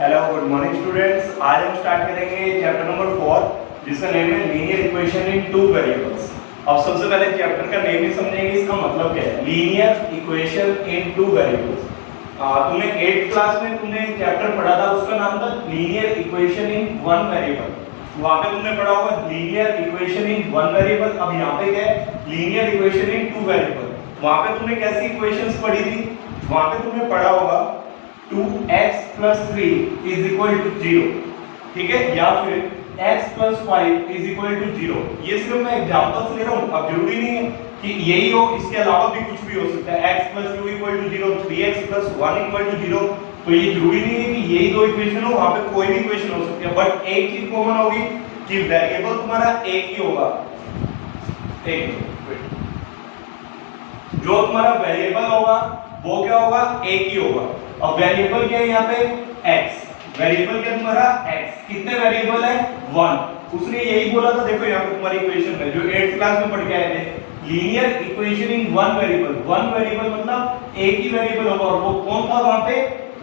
Hello good morning students. आज हम start करेंगे चैप्टर नंबर 4 जिसका नेम है linear equation in two variables. अब सबसे पहले चैप्टर का नेम ही समझेंगे, इसका मतलब क्या है। Linear equation in two variables. तुमने 8th क्लास में तुमने चैप्टर पढ़ा था, उसका नाम था linear equation in one variable. वहां पे तुमने पढ़ा होगा linear equation in one variable. अब यहाँ पे क्या है, linear equation in two variable. वहां पे तुमने कैसी इक्वेशंस पढ़ी थी, वहां पे तुमने पढ़ा होगा 2x plus 3 is equal to 0, ठीक है, या फिर x plus 5 is equal to 0। ये सिर्फ मैं एग्जांपल्स ले रहा हूँ, अब जरूरी नहीं है कि यही हो, इसके अलावा भी कुछ भी हो सकता है। x plus 2 equal to 0, 3x plus 1 equal to 0। तो ये जरूरी नहीं है कि यही दो इक्वेशन हो, वहां पे कोई भी इक्वेशन हो सकती है, बट एक चीज कॉमन होगी कि वेरिएबल तुम्हारा एक ही होगा। एक जो तुम्हारा वेरिएबल होगा वो क्या होगा, एक ही होगा। अब वेरिएबल क्या है यहाँ पे, x। वेरिएबल क्या तुम्हारा x। कितने वेरिएबल है, 1। उसने यही बोला था, देखो यहाँ पे तुम्हारी इक्वेशन में जो 8th क्लास में पढ़ के आए थे, linear equation in one variable. One variable मतलब एक ही वेरिएबल होगा, और वो कौन था वहां पे,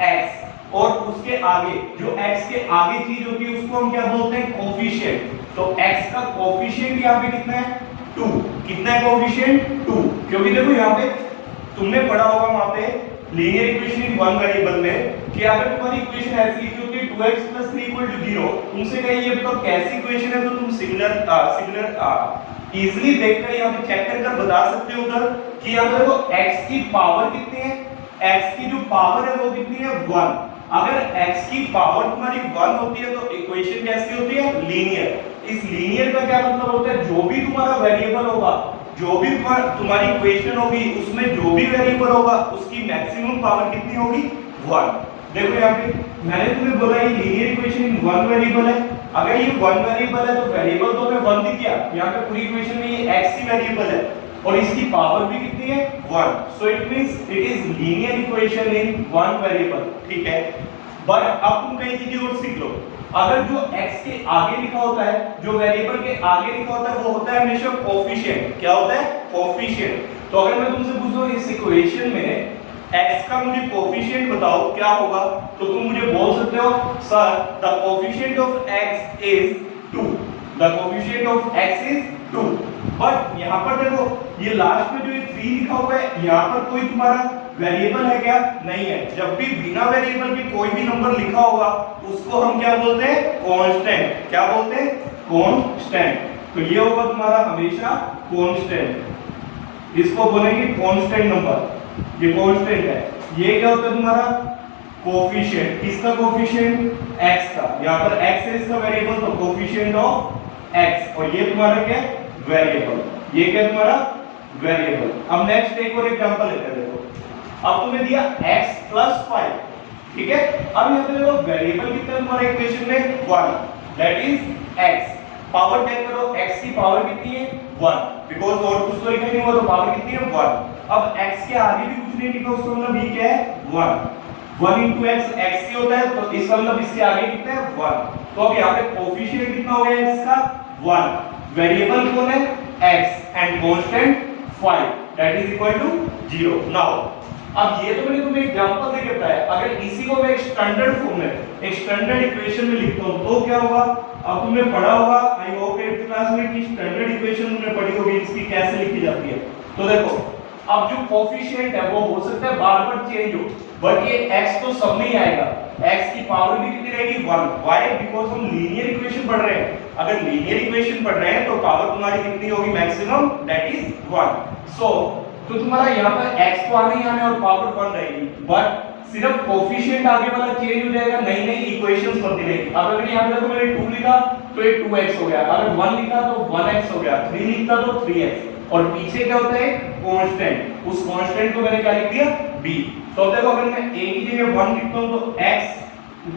x। और उसके आगे जो x के आगे चीज होती है उसको हम क्या बोलते हैं, कोफिशिएंट। तो x का कोफिशिएंट यहाँ पे कितना है, 2। कितना है कोफिशिएंट, 2। क्योंकि देखो यहाँ पे तुमने पढ़ा होगा वहां पे linear equation in one variable में कि अगर तुम्हारी इक्वेशन ऐसी लिखी होती है 2x + 3 = 0, तुमसे कहिए ये तो कैसी इक्वेशन है, तो तुम सिमिलर इजीली देखकर यहां पे चेक कर बता सकते हो उधर कि यहां पे देखो x की पावर कितनी है, x की जो पावर है वो कितनी है, 1। अगर x की पावर तुम्हारी 1 होती है तो इक्वेशन कैसी होती है, लीनियर। इस लीनियर का क्या मतलब होता है, जो भी तुम्हारा वेरिएबल होगा, जो भी तुम्हारी इक्वेशन होगी, उसमें जो भी वेरिएबल होगा उसकी मैक्सिमम पावर कितनी होगी, 1। देखो यहाँ पे मैंने तुम्हें बोला ये linear equation in one variable है। अगर ये वन वेरिएबल है तो वेरिएबल तो मैं 1 दिख गया, यहाँ पे पूरी इक्वेशन में ये x ही वेरिएबल है और इसकी पावर भी कितनी है, 1। So it means it is linear equation in one variable, ठीक है। बट अब तुम कई चीजें और सीख लो। अगर जो x के आगे लिखा होता है, जो वेरिएबल के आगे लिखा होता है, वो होता है हमेशा कोफिशिएंट। क्या होता है, कोफिशिएंट। तो अगर मैं तुमसे पूछूं इस इक्वेशन में x का मुझे कोफिशिएंट बताओ क्या होगा, तो तुम मुझे बोल सकते हो sir the coefficient of x is 2। The coefficient of x is 2। But यहां पर देखो ये लास्ट में जो ये 3 लिखा हुआ है, यहां पर कोई तुम्हारा वेरिएबल है क्या, नहीं है। जब भी बिना वेरिएबल के कोई भी नंबर लिखा होगा उसको हम क्या बोलते हैं, कांस्टेंट। क्या बोलते हैं, कांस्टेंट। तो ये होगा तुम्हारा हमेशा कांस्टेंट, इसको बोलेंगे कांस्टेंट नंबर। ये कांस्टेंट है। ये क्या होता है तुम्हारा, कोफिशिएंट। किसका कोफिशिएंट, x का। यहां पर x है इसका वेरिएबल, तो कोफिशिएंट ऑफ x। और ये तुम्हारा क्या, वेरिएबल। ये क्या तुम्हारा, वेरिएबल। अब नेक्स्ट एक और एग्जांपल लेते हैं। देखो अब तुम्हें दिया x + 5, ठीक है। अब यहां पे देखो वेरिएबल कितना है तुम्हारे इक्वेशन में, 1। That is x। Power check करो, x की पावर कितनी है, 1। बिकॉज़ और कुछ तो लिखा नहीं हुआ, तो पावर कितनी है, 1। अब x के आगे भी कुछ नहीं लिखा, उसका मतलब ये क्या है, 1। 1 * x x ही होता है, तो इसका मतलब इसके आगे कितना है, 1। तो अब यहां पे कोफिशिएंट कितना हो गया x का, 1। वेरिएबल कौन है, x, and constant 5 that is equal to 0। Now अब ये तो मैंने तुम्हें एग्जांपल देके बताया। अगर इसी को मैं एक स्टैंडर्ड फॉर्म में, एक स्टैंडर्ड इक्वेशन में लिखता हूं तो क्या होगा। अब तुमने पढ़ा होगा आई होप 8th क्लास में कि स्टैंडर्ड इक्वेशन तुमने पढ़ी होगी, इसकी कैसे लिखी जाती है। तो देखो अब जो कोफिशिएंट है वो हो सकता है बार बार चेंज हो, बट ये x तो सब में ही आएगा। x की पावर भी कितनी रहेगी, 1। व्हाई, बिकॉज़ हम लीनियर इक्वेशन पढ़ रहे हैं। अगर लीनियर इक्वेशन पढ़ रहे हैं तो पावर तुम्हारी कितनी होगी, मैक्सिमम, दैट इज 1। सो तो तुम्हारा यहाँ पर x तो आने ही आने और पावर 1 रहेगी, बट सिर्फ कोफिशिएंट आगे वाला चेंज हो जाएगा, नई नई इक्वेशंस बनती रहेगी। अब अगर यहाँ पे देखो मैंने 2 लिखा तो ये 2x हो गया, अगर 1 लिखा तो 1x हो गया, 3 लिखा तो 3x, और पीछे क्या होता है, कांस्टेंट। उस कांस्टेंट को मैंने क्या लिख दिया, b। तो अब देखो अगर मैं a की जगह 1 लिखता हूं तो x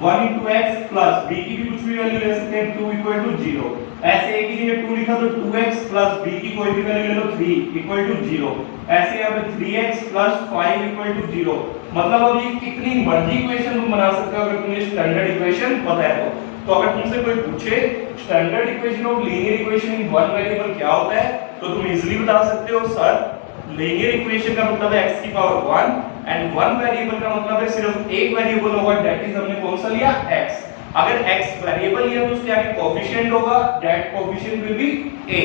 1 * x प्लस b की भी कुछ भी वैल्यू ले सकते हैं, 2 = 0। ऐसे a की जगह 2 लिखा तो 2x प्लस b की कोई भी वैल्यू ले लो, 3 = 0। ऐसे यहाँ पे 3x प्लस 5 = 0। मतलब अब ये कितनी मर्जी इक्वेशन तुम बना सकते हो अगर तुम्हें स्टैंडर्ड इक्वेशन पता है तो अगर तुमसे कोई पूछे standard equation of linear equation in one variable क्या होता है, तो तुम इजीली बता सकते हो सर लीनियर इक्वेशन का मतलब है x की पावर 1 एंड वन वेरिएबल का मतलब है सिर्फ एक वेरिएबल होगा, दैट इज हमने कौन सा लिया x। अगर x वेरिएबल लिया तो उसके आगे कोएफिशिएंट होगा, that coefficient will be a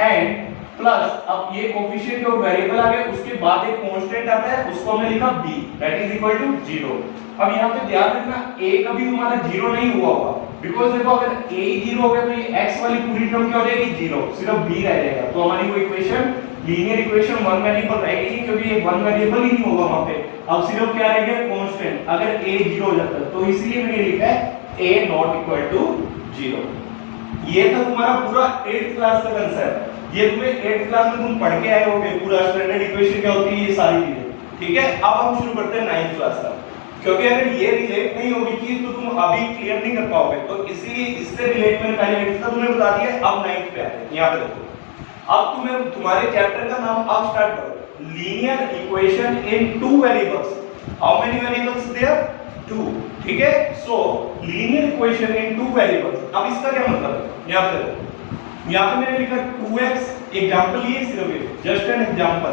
and plus अब ये कोएफिशिएंट और वेरिएबल आ गए, उसके बाद एक कांस्टेंट आता है उसको हमने लिखा b that is equal to 0। अब यहां पे ध्यान रखना a कभी तुम्हारा 0 नहीं हुआ होगा, बिकॉज़ देखो अगर a 0 हो गया तो ये x वाली पूरी टर्म क्या हो जाएगी 0, सिर्फ b रह जाएगा। तो हमारी वो equation linear equation one variable रहेगी नहीं, क्योंकि ये वन वेरिएबल ही नहीं होगा वहां पे। अब सिर्फ क्या रह गया कांस्टेंट, अगर a 0 हो जाता है तो इसलिए मैंने लिखा है a नॉट इक्वल टू 0। ये था तुम्हारा पूरा 8th क्लास का कांसेप्ट, ये तुम्हें 8th क्लास में तुम पढ़ के आए होगे पूरा स्टैंडर्ड इक्वेशन क्या होती है ये सारी चीजें, ठीक है। अब हम शुरू करते हैं 9th क्लास का, क्योंकि अगर ये रिलेट नहीं होगी चीज तो तुम अभी क्लियर नहीं कर पाओगे, तो इसीलिए इससे रिलेट मैंने पहले 8th का तुम्हें बता दिया। अब 9th पे आते हैं, यहां पे देखो। अब तुम्हें तुम्हारे चैप्टर का नाम अब स्टार्ट करो, linear equation in two variables. How many variables there? Two, ठीक है। So linear equation in two variables, अब इसका क्या मतलब है यहां पे देखो, यहां पे मैंने लिखा 2x, एग्जांपल ये सिर्फ है जस्ट एन एग्जांपल।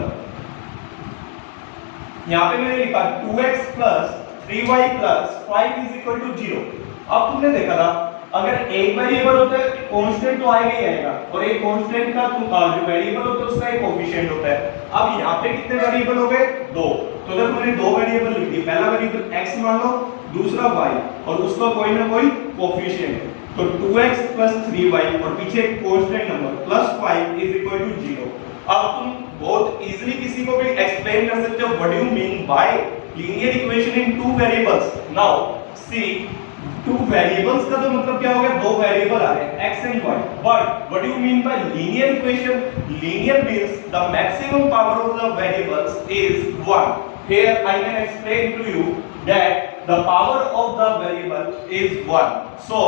यहां पे मैंने लिखा 2x plus 3y plus 5 is equal to 0। अब तुमने देखा था अगर एक वेरिएबल होता है कांस्टेंट तो आएगा ही आएगा, और एक कांस्टेंट का जो वेरिएबल होता है उसका एक कोएफिशिएंट होता है। अब यहाँ पे कितने वेरिएबल हो गए? दो। तो जब मैंने दो वेरिएबल लिख दिए, पहला वेरिएबल x मान लो, दूसरा y, और उसका कोई ना कोई कोएफिशिएंट, तो 2x प्लस 3y और पीछे एक constant number plus 5 is equal to 0। अब तुम बहुत इजीली किसी को भी एक्सप्लेन कर सकते हो what do you mean by linear equation in two variables. Now see two variables का तो मतलब क्या हो गया, दो वेरिएबल आ रहे x and y, but what do you mean by linear equation? Linear means the maximum power of the variables is 1। here I can explain to you that the power of the variable is 1. so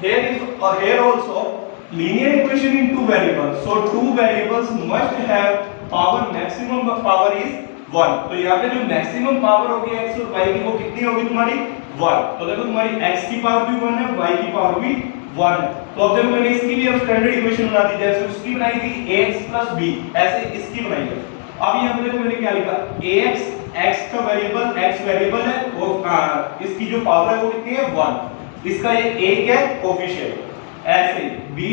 here also linear equation in two variables, so two variables must have power, maximum power is 1। तो यहाँ पे जो maximum power होगी x और y की वो कितनी होगी तुम्हारी 1। तो देखो तुम्हारी x की पावर भी 1 है, y की पावर भी 1 है। तो अब देखो मैंने इसकी भी अब स्टैंडर्ड इक्वेशन बना दी, जैसे उसकी बनाई थी ax b, ऐसे इसकी बनाई है। अब यहाँ पे देखो मैंने क्या लिखा, ax x का वेरिएबल, x वेरिएबल है, और इसकी जो पावर है वो कितनी है 1, इसका ये a क्या है कोएफिशिएंट। ऐसे by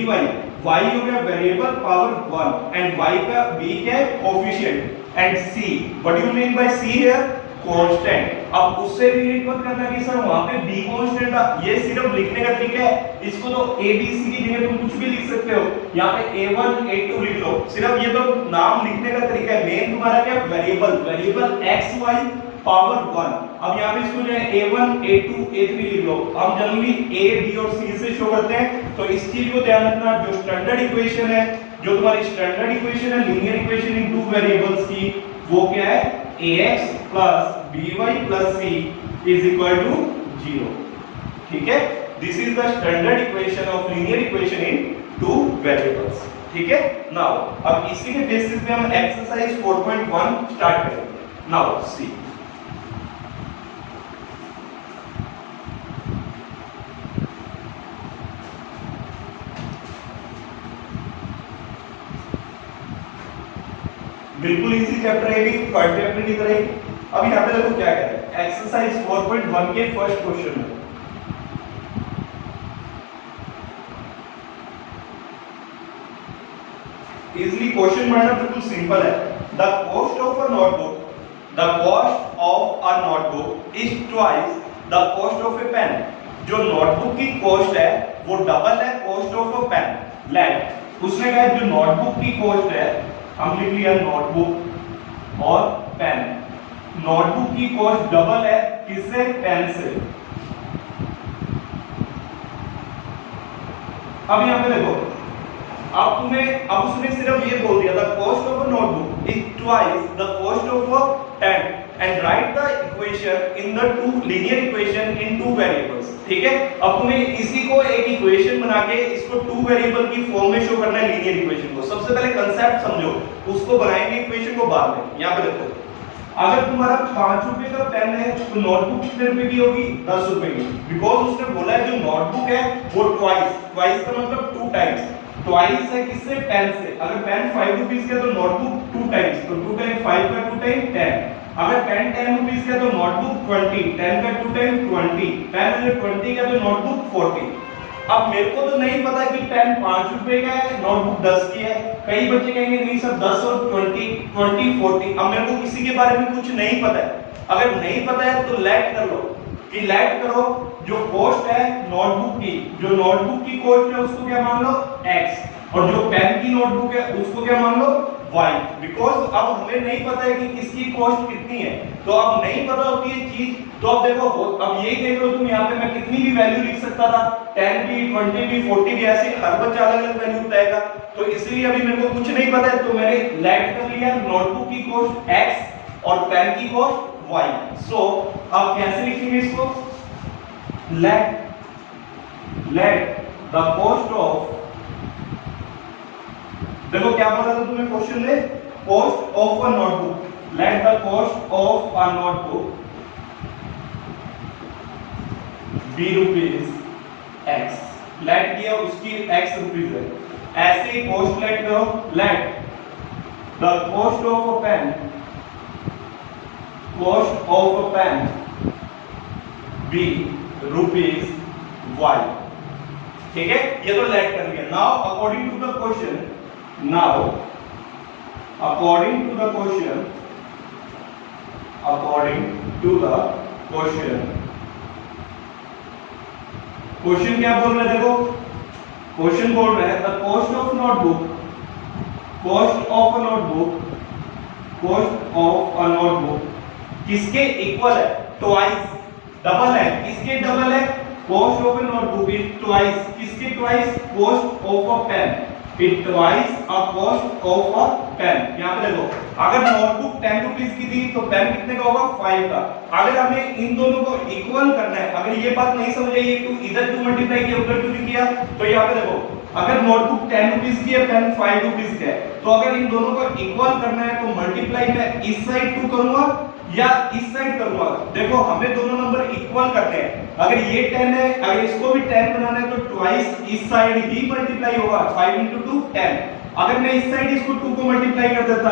y हो गया वेरिएबल पावर 1 एंड y का b क्या है coefficient, and c what do you mean by c here? Constant. अब उससे रिलेट मत करना कि सर वहां पे b कांस्टेंट था, ये सिर्फ लिखने का तरीका है। इसको तो a b c की जगह तुम कुछ भी लिख सकते हो, यहाँ पे a1 a2 लिख लो, सिर्फ ये तो नाम लिखने का तरीका है। मेन तुम्हारा क्या वेरिएबल x y पावर 1। अब यहाँ पे इसको जो है a1 a2 a3 लिख लो। हम जनरली a b और c से शो करते हैं, तो इस चीज को ध्यान रखना। जो स्टैंडर्ड इक्वेशन है, जो तुम्हारी स्टैंडर्ड इक्वेशन है linear equation in two variables की, वो क्या है ax plus by plus c is equal to 0, ठीक है। This is the standard equation of linear equation in two variables, ठीक है। नाउ अब इसी के बेसिस पे हम एक्सरसाइज 4.1 स्टार्ट करेंगे। नाउ सी बिल्कुल इजी चैप्टर है, भी थर्ड चैप्टर की तरह ही। अब यहाँ पे देखो क्या कह रहा है, एक्सरसाइज 4.1 के फर्स्ट क्वेश्चन में इजीली क्वेश्चन पढ़ना बिल्कुल सिंपल है। The cost of a notebook is twice the cost of a pen. जो नोटबुक की कॉस्ट है वो डबल है cost of a pen. Let उसने कहा जो नोटबुक की कॉस्ट है, हम लिख लिया नोटबुक और पेन। नोटबुक की कॉस्ट डबल है किससे? पेन से। अब यहां पे देखो, अब उसने सिर्फ ये बोल दिया the cost of a notebook is twice the cost of a pen and write the equation in the two linear equation in two variables, ठीक है। अब तुम्हें इसी को एक इक्वेशन बना के इसको टू वेरिएबल की फॉर्म में शो करना है लीनियर इक्वेशन को। सबसे पहले कांसेप्ट समझो, उसको बनाएंगे इक्वेशन को बाद में। यहां पे देखो, अगर तुम्हारा 5 रुपए का पेन है तो नोटबुक कितने रुपए की होगी? 10 रुपए की। बिकॉज उसने बोला है जो नोटबुक है वो ट्वाइस का मतलब 2 टाइम्स। ट्वाइस है किससे? पेन से। अगर पेन 5 रुपीस का तो नोटबुक 2 टाइम्स, तो 2 टाइम्स 5 का 2 टाइम 10। अगर पेन 10 रुपीज का तो नोटबुक 20, 10 का 2 10 20, पेन अगर 20 का तो नोटबुक 40। अब मेरे को तो नहीं पता कि पेन 5 रुपए का है, नोटबुक 10 की है। कई बच्चे कहेंगे नहीं सर 10 और 20 20 40। अब मेरे को किसी के बारे में कुछ नहीं पता है। अगर नहीं पता है तो लेट कर लो कि लेट करो जो कॉस्ट है नोटबुक की, जो नोटबुक की कॉस्ट है उसको क्या मान लो x, और जो पेन की नोटबुक है उसको क्या मान लो y। बिकॉज अब हमें नहीं पता है कि किसकी कॉस्ट कितनी है, तो अब नहीं पता होती है चीज। तो अब देखो, अब यही देख लो तुम, यहाँ पे मैं कितनी भी वैल्यू लिख सकता था, 10 भी 20 भी 40 भी, ऐसे हर बच्चा अलग अलग वैल्यू बताएगा। तो इसलिए अभी मेरे को कुछ नहीं पता है, तो मैंने लेट कर लिया नोटबुक की कॉस्ट x और पेन की कॉस्ट y। सो अब कैसे लिखेंगे इसको, लेट द कॉस्ट ऑफ, देखो क्या बोला था तुम्हें क्वेश्चन में, cost of a notebook, let the cost of a notebook be rupees x। Let किया उसकी x रुपीज है, ऐसे ही कॉस्ट लेट करो, let the cost of a pen, cost of a pen be rupees y। ठीक है, ये तो लेट कर लिया। Now according to the question, now according to the question, question क्या बोल रहे हैं, देखो क्वेश्चन बोल रहे हैं the cost of notebook, cost of a notebook, cost of a notebook किसके इक्वल है, ट्वाइस, डबल है, किसके डबल है, cost of a notebook is twice, किसके twice, cost of a pen, it twice a cost of a pen. यहाँ पे देखो, अगर नोटबुक 10 रुपीज की थी तो पेन कितने का होगा, 5 का। अगर हमें इन दोनों को इक्वल करना है, अगर ये बात नहीं समझ आई, तो इधर 2 मल्टीप्लाई किया उधर 2 किया, तो यहाँ पे देखो अगर नोटबुक 10 रुपीज की है, पेन 5 रुपीज का है, तो अगर इन दोनों को इक्वल करना है तो मल्टीप्लाई मैं इस साइड 2 करूंगा या इस साइड करूंगा। देखो हमें दोनों नंबर इक्वल करने हैं, अगर ये 10 है, अगर इसको भी 10 बनाना है तो ट्वाइस इस साइड ही मल्टीप्लाई होगा, 5 into 2 10। अगर मैं इस साइड इसको 2 को मल्टीप्लाई कर देता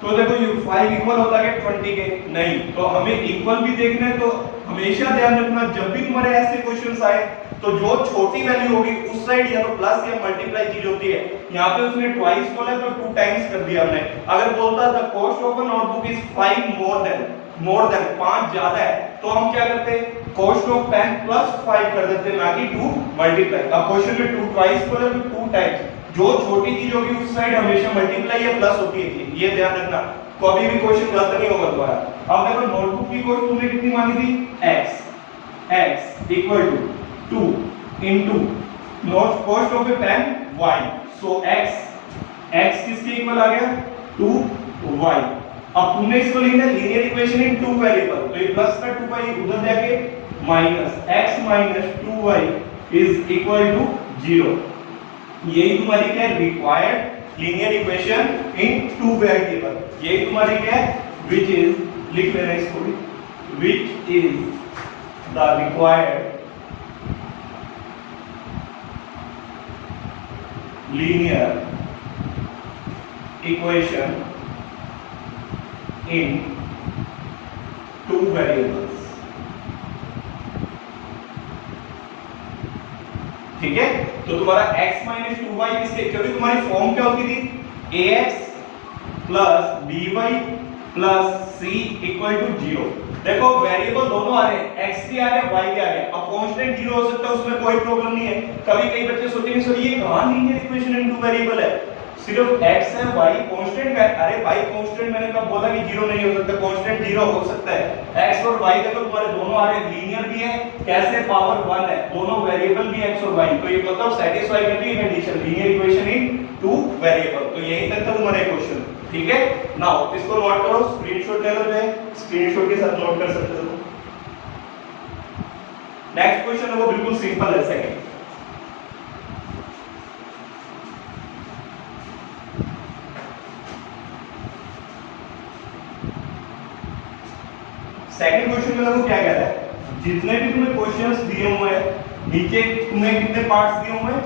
तो देखो ये 5 इक्वल होता है 20 के, नहीं। तो हमें इक्वल भी देखना है, तो हमेशा ध्यान रखना जब भी तुम्हारे ऐसे क्वेश्चंस आए तो जो छोटी वैल्यू होगी उस साइड या तो प्लस या मल्टीप्लाई चीज होती है। यहाँ पे उसने ट्वाइस बोला तो 2 टाइम्स कर दिया हमने। अगर बोलता the cost of a notebook is 5 more than 5 ज्यादा है, तो हम क्या करते, कॉस्ट ऑफ पेन प्लस 5 कर देते, ना कि 2 मल्टीप्लाई। अब क्वेश्चन में 2 ट्वाइस बोला तो 2 टाइम्स, जो छोटी चीज होगी उस साइड हमेशा मल्टीप्लाई या प्लस होती है, ये ध्यान रखना, कभी भी क्वेश्चन गलत नहीं होगा तुम्हारा। अब देखो नोटबुक की कॉस्ट तुमने कितनी मांगी थी, x equal to 2 into note cost of a pen y। So x किसके इक्वल आ गया, 2y। अब तुमने इसको लिखना है लीनियर इक्वेशन इन 2 वेरिएबल, तो ये प्लस का 2y उधर जाके minus x minus 2y is equal to 0। यही तुम्हारी क्या है, required linear equation in 2 variable. यही तुम्हारी क्या है, विच इज, लिख लेना इसको भी, which is the required linear equation in 2 variables. ठीक है, तो तुम्हारा x माइनस 2y किसके, क्योंकि तुम्हारी फॉर्म क्या होती थी, ax plus by plus c equal to 0। देखो वेरिएबल दोनों आ रहे हैं, x भी आ रहा है y भी आ रहा है। अब कांस्टेंट 0 हो सकता है, उसमें कोई प्रॉब्लम नहीं है। कभी कई बच्चे सोचेंगे सर ये कहां लीनियर इक्वेशन इन 2 वेरिएबल है, सिर्फ x है y कांस्टेंट है। अरे भाई कांस्टेंट मैंने कब बोला कि 0 नहीं हो सकता, कांस्टेंट 0 हो सकता है। x और y देखो तुम्हारे दोनों आ रहे हैं, लीनियर भी है, कैसे पावर 1 है, दोनों वेरिएबल भी x और y, तो ये मतलब सेटिस्फाई करती है condition linear equation in 2 variable. तो यही तक था तुम्हारा क्वेश्चन। ठीक है, नाउ इसको नोट करो, स्क्रीनशॉट ले लो, जो है स्क्रीनशॉट के साथ नोट कर सकते हो। नेक्स्ट क्वेश्चन है वो बिल्कुल सिंपल है, सेकंड। सेकंड क्वेश्चन में देखो क्या कह रहा है, जितने भी तुम्हें क्वेश्चंस दिए हुए हैं, नीचे तुम्हें कितने पार्ट्स दिए हुए हैं,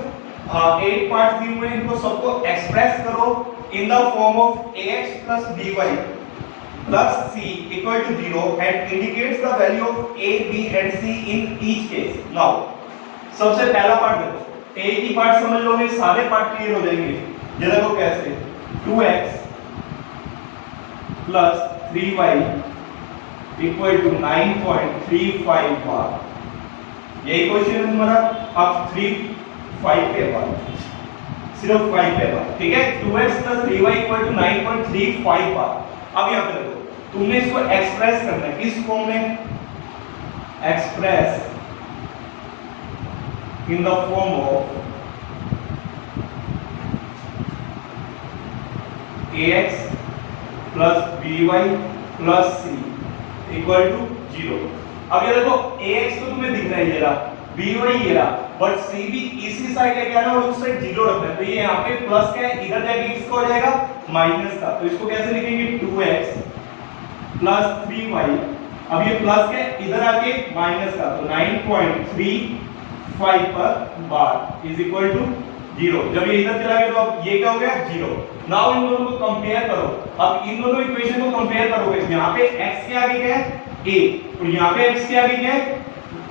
8 पार्ट्स दिए हुए हैं, इनको सबको एक्सप्रेस करो इन the form of ax plus by। plus c equal to 0 and indicates the value of a, b and c in each case. Now सबसे पहला पार्ट देखो, a की पार्ट समझ लोगे, सारे पार्ट क्लियर हो जाएंगे। ये देखो कैसे 2x plus 3y equal to 9.35 बार, यही क्वेश्चन है तुम्हारा। अब 5 पे बार, सिर्फ 5 पे बार, ठीक है। 2x plus 3y equal to 9.35 बार। अब यहाँ पे देखो, तुमने इसको एक्सप्रेस करना है किस फॉर्म में? Express in the form of ax plus by plus c equal to 0। अब ये देखो ax तो तुम्हें दिख रहा है, ये रहा, by ये रहा, बट c भी इसी साइड लेके आना और उस साइड 0 रखना है। तो ये यहाँ पे प्लस क्या है, इधर जाके किसका हो जाएगा, माइनस का। तो इसको कैसे लिखेंगे, 2x प्लस 3y, अब ये प्लस के इधर आके माइनस का, तो 9.35 पर बार इज इक्वल टू 0। जब ये इधर चला गया तो अब ये क्या हो गया, 0। नाउ इन दोनों को कंपेयर करो। अब इन दोनों इक्वेशन को कंपेयर करोगे, यहाँ पे x के आगे क्या है, a, और यहाँ पे x के आगे क्या है,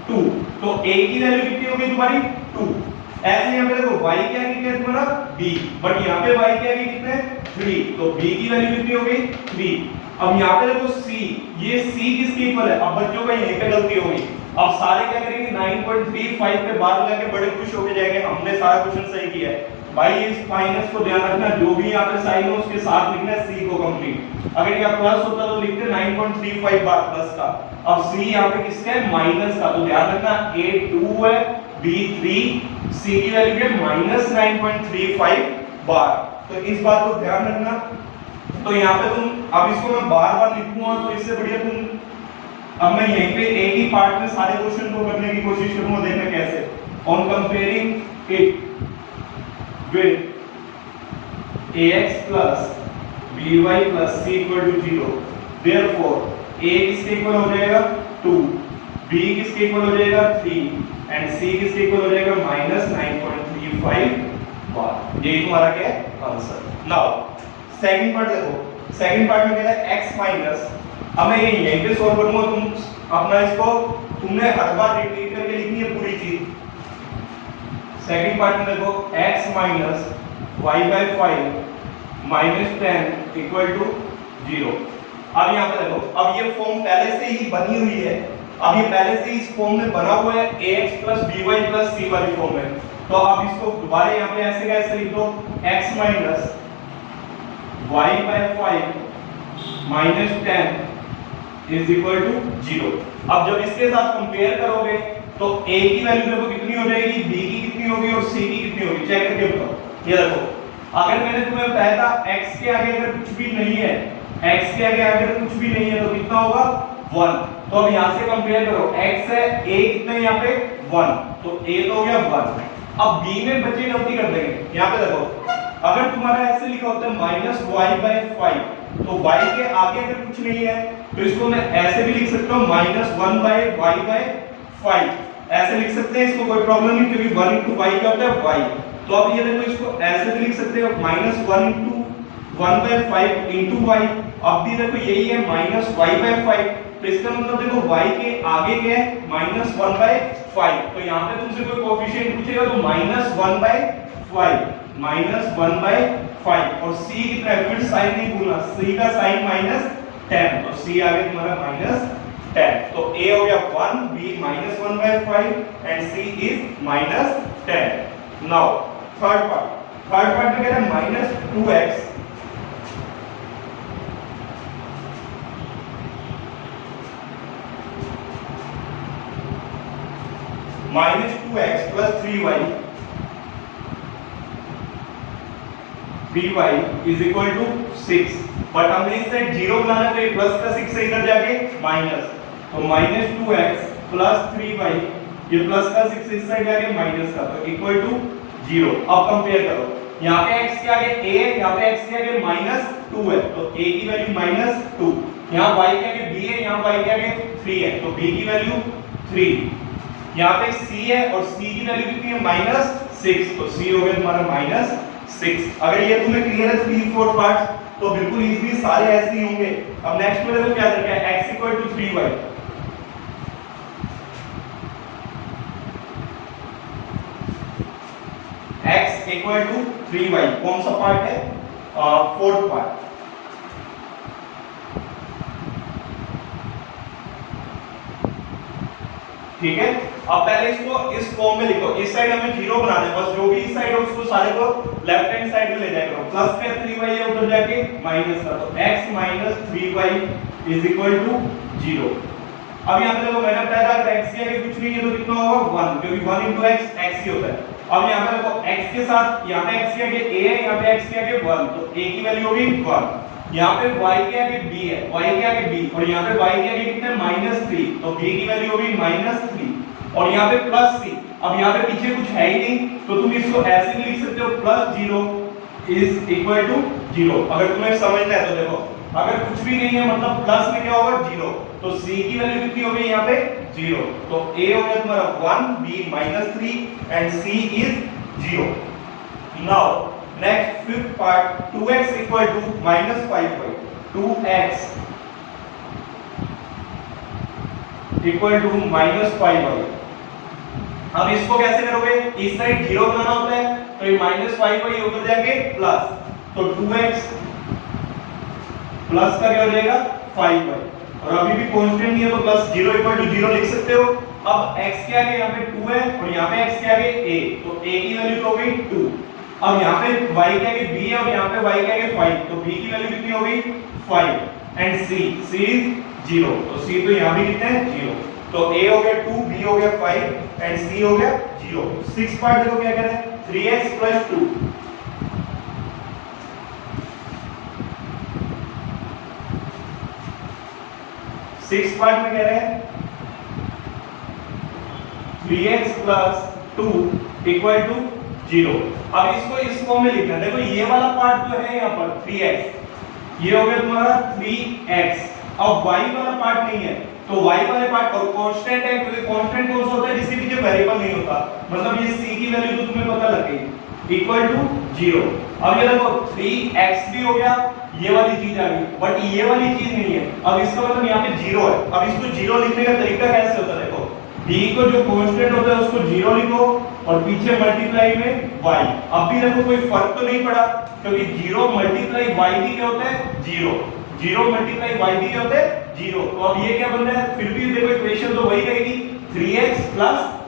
2। तो a की वैल्यू कितनी होगी तुम्हारी, 2। ऐसे यहाँ पे देखो y के आगे क्या है तुम्हारा, b, बट यहाँ पे y के आगे कितने, 3, तो b की वैल्यू कितनी हो गई, 3। अब यहाँ पे देखो c, ये c किसके इक्वल है, अब बच्चों का यहीं पे गलती होगी। अब सारे क्या करेंगे, 9.35 पे बार लगा के बड़े खुश होके जाएंगे, हमने सारा क्वेश्चन सही किया है। भाई इस माइनस को ध्यान रखना, जो भी यहाँ पे साइन हो उसके साथ लिखना है c को कंप्लीट। अगर यहाँ प्लस होता तो लिखते 9.35 बार प्लस का, अब c यहाँ पे किसका है, माइनस का। तो ध्यान रखना a 2 है, b 3, c की वैल्यू है माइनस 9.35 बार। तो इस बात को ध्यान रखना। तो यहाँ पे तुम, अब इसको मैं बार बार लिखूंगा तो इससे बढ़िया तुम, अब मैं यहीं पे एक ही पार्ट में सारे क्वेश्चन को करने की कोशिश करूंगा, देखना कैसे। On comparing it with ax plus by plus c equal to 0, therefore a किसके इक्वल हो जाएगा, 2, b किसके इक्वल हो जाएगा, 3 एंड c किसके इक्वल हो जाएगा, माइनस 9.35 बार। यही तुम्हारा क्या है, आंसर। नाउ सेकंड पार्ट देखो, सेकंड पार्ट में क्या है, x माइनस, अब मैं यहीं पे सॉल्व करूंगा, तुम अपना इसको तुमने हर बार रिपीट करके लिखनी है पूरी चीज। सेकंड पार्ट में देखो x minus y by 5 minus 10 equal to 0। अब यहाँ पे देखो, अब ये फॉर्म पहले से ही बनी हुई है, अब ये पहले से इस फॉर्म में बना हुआ है ax plus by plus c वाली फॉर्म में। तो अब इसको दोबारा यहाँ पे ऐसे कैसे लिख दो, x minus y by 5 minus 10 is equal to 0। अब जब इसके साथ कंपेयर करोगे तो a की वैल्यू देखो कितनी हो जाएगी, b की कितनी होगी और c की कितनी होगी, चेक करके बताओ। ये देखो, अगर मैंने तुम्हें बताया था x के आगे अगर कुछ भी नहीं है, x के आगे अगर कुछ भी नहीं है तो कितना होगा, 1। तो अब यहां से कंपेयर करो, x है, a कितना है यहाँ पे, 1, तो a तो हो गया 1। अब b में बच्चे गलती कर देंगे। यहाँ पे देखो, अगर तुम्हारा ऐसे लिखा होता है माइनस y बाय 5, तो y के आगे अगर कुछ नहीं है तो इसको मैं ऐसे भी लिख सकता हूँ, माइनस 1 बाय y बाय 5, ऐसे लिख सकते हैं, इसको कोई प्रॉब्लम नहीं, क्योंकि 1 इंटू y क्या होता है, y। तो अब ये देखो, इसको ऐसे भी लिख सकते हो, minus 1 into 1 by 5 into y। अब भी देखो यही है, माइनस y बाय 5, तो इसका मतलब देखो y के आगे क्या है, माइनस 1 बाय 5। तो यहाँ पे तुमसे कोई कोएफिशिएंट पूछेगा तो माइनस 1 बाय 5, माइनस 1 बाय 5, और c कितना है, फिर साइन नहीं भूलना, c का साइन माइनस 10, तो c आगे तुम्हारा माइनस 10। तो a हो गया 1, b minus 1 by 5 and c is minus 10। Now third part में कह रहा है minus 2x plus 3y by is equal to 6, but हमने इस साइड 0 बनाना, तो ये प्लस का 6 से इधर जाके माइनस, तो माइनस 2x प्लस 3y, ये प्लस का 6 इस साइड जाके माइनस का, तो इक्वल टू 0। अब कंपेयर करो, यहाँ पे x के आगे a है, यहाँ पे x के आगे माइनस 2 है, तो a की वैल्यू माइनस 2, यहाँ y के आगे b है, यहाँ y के आगे 3 है, तो b की वैल्यू 3, यहाँ पे c है और c की वैल्यू कितनी है, माइनस 6, तो c हो गया तुम्हारा माइनस 6। अगर ये तुम्हें क्लियर है 3/4 पार्ट, तो बिल्कुल इजीली सारे ऐसे ही होंगे। अब नेक्स्ट में देखो क्या करके x equal to 3y, x equal to 3y कौन सा पार्ट है, फोर्थ पार्ट। ठीक है, अब पहले इसको इस फॉर्म में लिखो, इस साइड हमें जीरो बनाना है, बस जो भी इस साइड है उसको सारे को लेफ्ट हैंड साइड में ले जाया करो। प्लस का 3y है उधर जाके माइनस का, तो x minus 3y is equal to 0। अब यहां पे देखो मैंने बताया था x के आगे कुछ नहीं है तो कितना होगा 1, क्योंकि 1 into x x ही होता है। अब यहां पे देखो x के साथ यहां पे x के आगे a है, यहां पे x के आगे 1, तो a की वैल्यू होगी 1। यहाँ पे y के आगे b है, y के आगे b, और यहाँ पे y के आगे कितना है -3, तो b की वैल्यू होगी -3, और यहाँ पे प्लस c। अब यहाँ पे पीछे कुछ है ही नहीं तो तुम इसको ऐसे भी लिख सकते हो +0 इज इक्वल टू 0। अगर तुम्हें समझना है तो देखो, अगर कुछ भी नहीं है मतलब प्लस में क्या होगा 0, तो c की वैल्यू कितनी हो गई यहाँ पे 0, तो a हो गया तुम्हारा 1, b -3 and c is 0। Now next fifth part 2x equal to -5y, 2x equal to -5y। अब इसको कैसे करोगे, इस साइड 0 बनाना होता है तो ये -5y ऊपर जाके प्लस, तो 2x प्लस का क्या हो जाएगा 5y, और अभी भी कांस्टेंट नहीं है तो प्लस 0 इक्वल टू 0 लिख सकते हो। अब x के आगे यहाँ पे 2 है और यहाँ पे x के आगे a, तो a की वैल्यू तो हो गई 2। अब यहाँ पे y के आगे b है और यहाँ पे y के आगे 5, तो b की वैल्यू कितनी हो गई 5, एंड c इज 0, तो c तो यहाँ भी कितना है 0, तो a हो गया 2, b हो गया 5 एंड c हो गया 0। 6 पार्ट देखो क्या कह रहे हैं 3x + 2, सिक्स पार्ट में कह रहे हैं 3x + 2 इक्वल टू 0। अब इसको इस फॉर्म में लिखना है, देखो ये वाला पार्ट जो है यहाँ पर 3x, ये हो गया तुम्हारा 3x। अब y वाला पार्ट नहीं है तो y वाले पार्ट और कांस्टेंट है, क्योंकि कांस्टेंट कौन सा होता है जिसके पीछे वेरिएबल नहीं होता, मतलब ये c की वैल्यू तो तुम्हें पता लग गई इक्वल टू 0। अब ये देखो 3x भी हो गया, ये वाली चीज आ गई, बट ये वाली चीज नहीं है। अब इसका मतलब यहाँ पे 0 है। अब इसको 0 लिखने का तरीका कैसे होता है, देखो b को जो कांस्टेंट होता है उसको 0 लिखो और पीछे मल्टीप्लाई में y। अब भी देखो कोई फर्क तो नहीं पड़ा, क्योंकि 0 मल्टीप्लाई y भी क्या होता है 0, 0 मल्टीप्लाई y भी क्या होता है 0। तो अब ये क्या बन रहा है, फिर भी देखो इक्वेशन तो वही रहेगी 3x +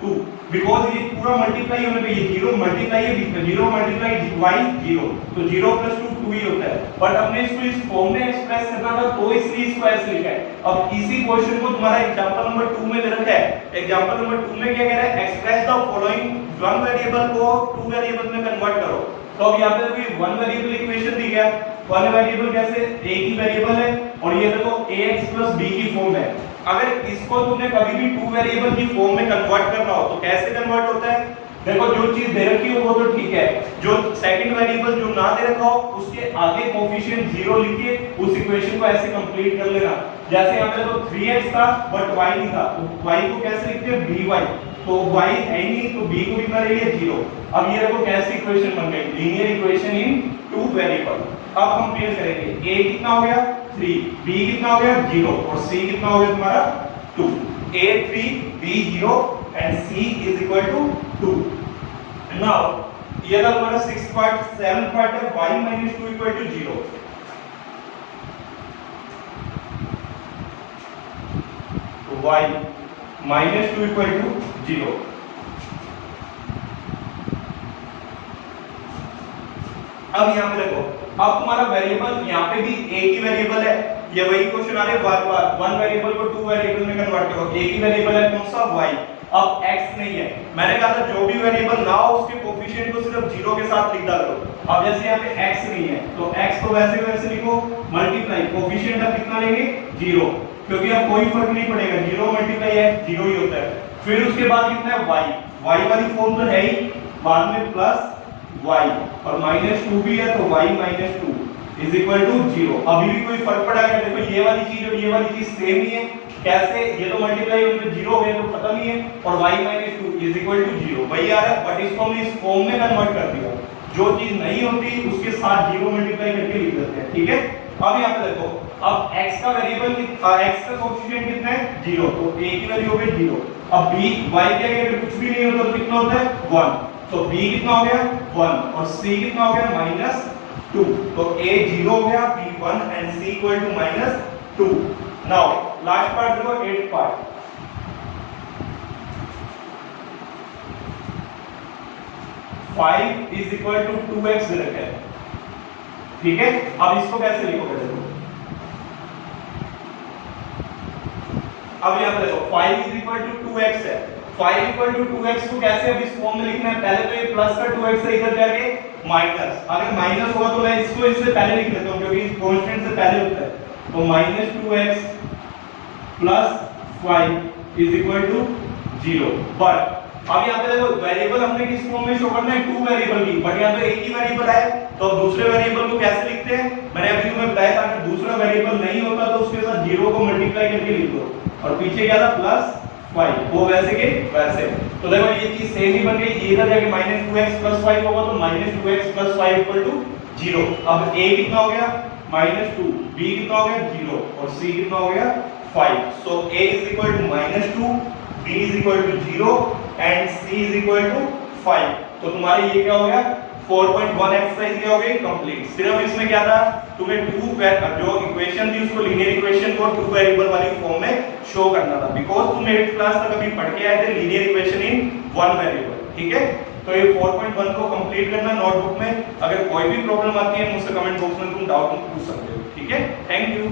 2, बिकॉज ये पूरा मल्टीप्लाई होने पे ये 0 मल्टीप्लाई है, 0 मल्टीप्लाई y 0, तो 0 + 2 2 ही होता है। बट हमने इसको इस फॉर्म में एक्सप्रेस करना था तो इसलिए इसको ऐसे लिखा है। अब इसी क्वेश्चन को तुम्हारा एग्जांपल नंबर 2 में दे रखा है। एग्जांपल नंबर 2 में क्या कह रहा है, express the following one variable को टू वेरिएबल में कन्वर्ट करो। तो अब यहाँ पे भी वन वेरिएबल इक्वेशन दी गया, वन वेरिएबल कैसे, a की वेरिएबल है और ये देखो ax + b की फॉर्म है। अगर इसको तुमने कभी भी टू वेरिएबल की फॉर्म में कन्वर्ट करना हो तो कैसे कन्वर्ट होता है, देखो जो चीज दे रखी हो वो तो ठीक है, जो सेकंड वेरिएबल जो ना दे रखा हो उसके आगे कोएफिशिएंट 0 लिख के उस इक्वेशन को ऐसे कंप्लीट कर लेना। जैसे यहाँ पे तो 3x था बट y नहीं था, तो y को कैसे लिखते हैं by, तो y है ही नहीं तो b को कितना ले लिया 0। अब ये देखो कैसी इक्वेशन बन गई, linear equation in two variable. अब कंपेयर करेंगे, a कितना हो गया 3, b कितना हो गया 0 और c कितना हो गया तुम्हारा 2, a 3 b 0 and c is equal to 2। Now ये था तुम्हारा 6 पार्ट। 7 पार्ट है y - 2 इक्वल टू 0। तो y - 2 इक्वल टू 0। अब यहाँ पे देखो, अब तुम्हारा वेरिएबल यहाँ पे भी a की वेरिएबल है, ये वही क्वेश्चन आ रहे बार बार, वन वेरिएबल को टू वेरिएबल में कन्वर्ट करो। a की वेरिएबल है कौन सा y, अब x नहीं है। मैंने कहा था जो भी वेरिएबल ना हो उसके कोएफिशिएंट को सिर्फ 0 के साथ लिख डालो। अब जैसे यहाँ पे x नहीं है तो x को वैसे वैसे लिखो, मल्टीप्लाई कोएफिशिएंट अब कितना लेंगे 0, क्योंकि अब कोई फर्क नहीं पड़ेगा, 0 मल्टीप्लाई x 0 ही होता है। फिर उसके बाद कितना है y वाली फॉर्म तो है ही, बाद में प्लस y और -2 भी है तो y - 2 इज इक्वल टू 0। अभी भी कोई फर्क पड़ा है, देखो ये वाली चीज और ये वाली चीज सेम ही है, कैसे, ये तो मल्टीप्लाई होने 0 हो गया तो खत्म ही है, और y - 2 इज इक्वल टू 0 वही आ रहा है, बट इसको हमने इस फॉर्म में कन्वर्ट कर दिया। जो चीज नहीं होती उसके साथ 0 मल्टीप्लाई करके लिख देते हैं, ठीक है। अब यहाँ पे देखो, अब x का वेरिएबल x का कोएफिशिएंट कितना है 0, तो a की वैल्यू हो गई 0। अब b y के अगर कुछ भी नहीं होता तो कितना होता है 1, तो b कितना हो गया 1 और c कितना हो गया -2, तो a 0 हो गया, b 1 and c equal to -2। Now last part देखो, 8th part, 5 is equal to 2x रखा है, ठीक है। अब इसको कैसे लिखोगे देखो, अब यहां पे देखो 5 इज इक्वल टू 2x है, 5 इक्वल टू 2x को कैसे अब इस फॉर्म में लिखना है, पहले तो ये प्लस का 2x है, इधर जाके माइनस, अगर माइनस होगा तो मैं इसको इससे पहले लिख देता हूं क्योंकि इस कांस्टेंट से पहले होता है, तो -2x plus 5 is equal to 0। But अब यहाँ पे देखो वेरिएबल हमने किस फॉर्म में शो करना है, 2 वेरिएबल की, बट यहाँ पे एक ही वेरिएबल है, तो अब दूसरे वेरिएबल को कैसे लिखते हैं, मैंने अभी तुम्हें बताया था कि दूसरा वेरिएबल नहीं होता तो उसके साथ 0 को मल्टीप्लाई करके लिख दो, और पीछे क्या था +5, वो वैसे के वैसे। तो देखो ये चीज सेम ही बन गई, इधर जाके -2x + 5 होगा तो -2x + 5 = 0। अब a कितना हो गया -2, b कितना हो गया 0 और c कितना हो गया 5। सो a = -2, b = 0 एंड c = 5। तो तुम्हारे ये क्या हो गया 4.1 एक्सरसाइज क्या हो गई कंप्लीट। सिर्फ इसमें क्या था, तुम्हें जो इक्वेशन थी उसको लीनियर इक्वेशन को 2 वेरिएबल वाली फॉर्म में शो करना था, बिकॉज तुम 8th क्लास तक अभी पढ़ के आए थे लीनियर इक्वेशन इन 1 वेरिएबल, ठीक है। तो ये 4.1 को कंप्लीट करना नोटबुक में। अगर कोई भी प्रॉब्लम आती है मुझसे कमेंट बॉक्स में तुम डाउट पूछ सकते हो, ठीक है। Thank you.